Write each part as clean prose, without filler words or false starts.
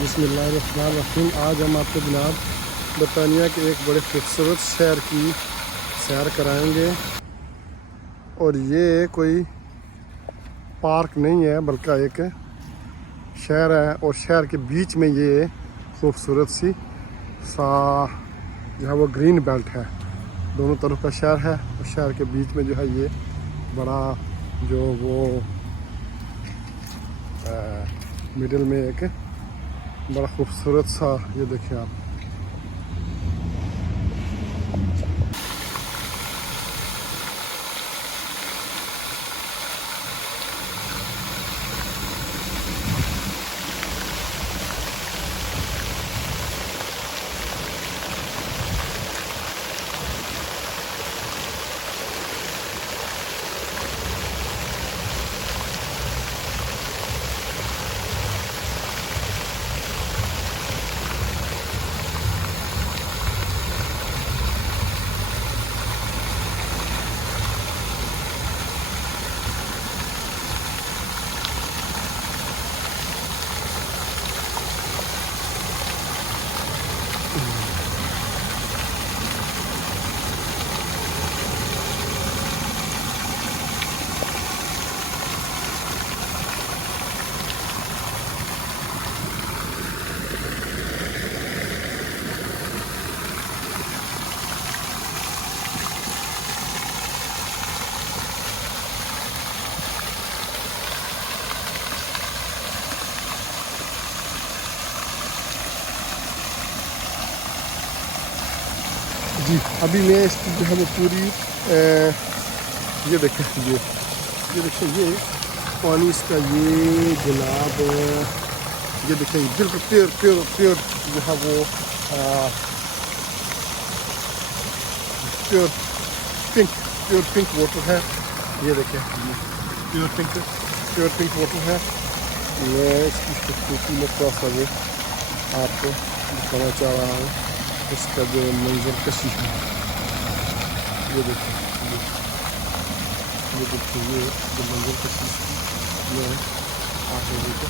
बिस्मिल्लाहिर्रहमानिर्रहीम। आज हम आपको जनाब बरतानिया के एक बड़े खूबसूरत शहर की सैर कराएंगे। और ये कोई पार्क नहीं है बल्कि एक शहर है, और शहर के बीच में ये खूबसूरत सी सा जो है वो ग्रीन बेल्ट है। दोनों तरफ का शहर है, और शहर के बीच में जो है ये बड़ा जो वो मिडिल में एक बड़ा खूबसूरत सा, ये देखिए आप। जी अभी मैं इसकी जो है वो पूरी ये देखें, ये देखिए, ये पानी इसका, ये गुलाब, ये देखिए बिल्कुल प्योर प्योर प्योर जो है वो प्योर पिंक वाटर है। ये देखिए प्योर पिंक वाटर है। मैं इसकी खूबसूरती में थोड़ा सा वो आपको दिखाना चाह रहा हूँ। इसका जो मंजर कशी है, ये देखिए, ये देखिए, ये जो मंजर कशी ये है, आप लोगों को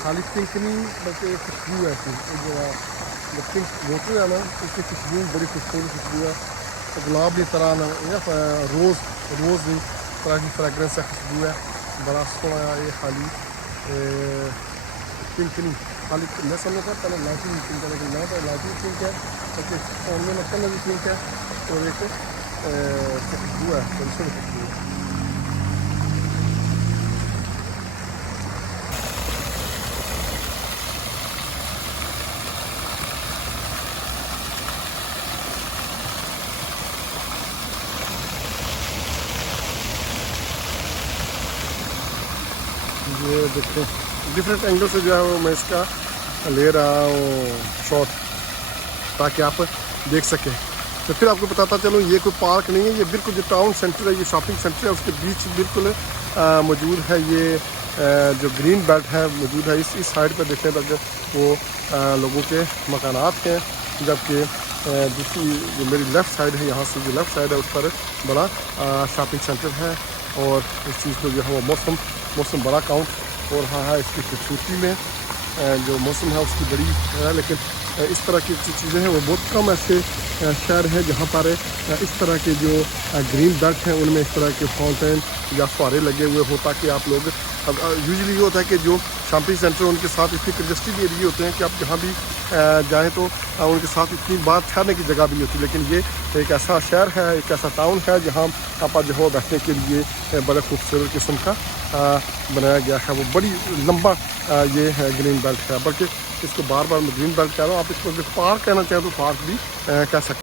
खाली पिंक नहीं बल्कि खुशबू है ऐसी। जो पिंक वाटर है ना, उसकी खुशबू बड़ी खूबसूरत खुशबू है। तो गुलाब की तरह ना, या रोज़ की तरह की फ्रेगरेंस है, खुशबू है। बड़ा सोना है ये। खाली पिंक नहीं, खाली मैं समझता पहले लाइटिंग पिंक है, लेकिन मैं तो लाइटिंग पिंक है, क्योंकि सामने में कलर भी पिंक है। और एक खुशबू है, बड़ी सोनी खुशबू है। ये देखो डिफरेंट एंगल से जो है वो मैं इसका ले रहा हूँ शॉट, ताकि आप देख सकें। तो फिर आपको बताता चलूँ, ये कोई पार्क नहीं है, ये बिल्कुल जो टाउन सेंटर है, ये शॉपिंग सेंटर है, उसके बीच बिल्कुल मौजूद है। ये जो ग्रीन बेल्ट है मौजूद है। इस साइड पर देखने तक वो लोगों के मकानात हैं, जबकि दूसरी जो मेरी लेफ़्ट साइड है, यहाँ से जो लेफ़्ट साइड है उस पर बड़ा शॉपिंग सेंटर है। और इस चीज़ को जो है वो मौसम बड़ा काउंट हो रहा है। इसकी खूबसूरती में जो मौसम है उसकी बड़ी है, लेकिन इस तरह की चीज़ें हैं वो बहुत कम ऐसे शहर हैं जहाँ पर इस तरह के जो ग्रीन बेल्ट हैं उनमें इस तरह के फाउंटेन या फुहारे लगे हुए हो, ताकि आप लोग, अब यूजुअली ये होता है कि जो शॉपिंग सेंटर उनके साथ इतनी कंजस्टेड एरिया होते हैं कि आप जहाँ भी जाएँ तो उनके साथ इतनी बार ठहरने की जगह भी नहीं होती। लेकिन ये एक ऐसा शहर है, एक ऐसा टाउन है जहाँ आप जो है बैठने के लिए बड़े खूबसूरत किस्म का बनाया गया है। वो बड़ी लंबा ये है ग्रीन बेल्ट है, बल्कि इसको बार बार मैं ग्रीन बेल्ट कह रहा हूँ। आप इसको अगर पार्क कहना चाहें तो पार्क भी कह सकते हैं।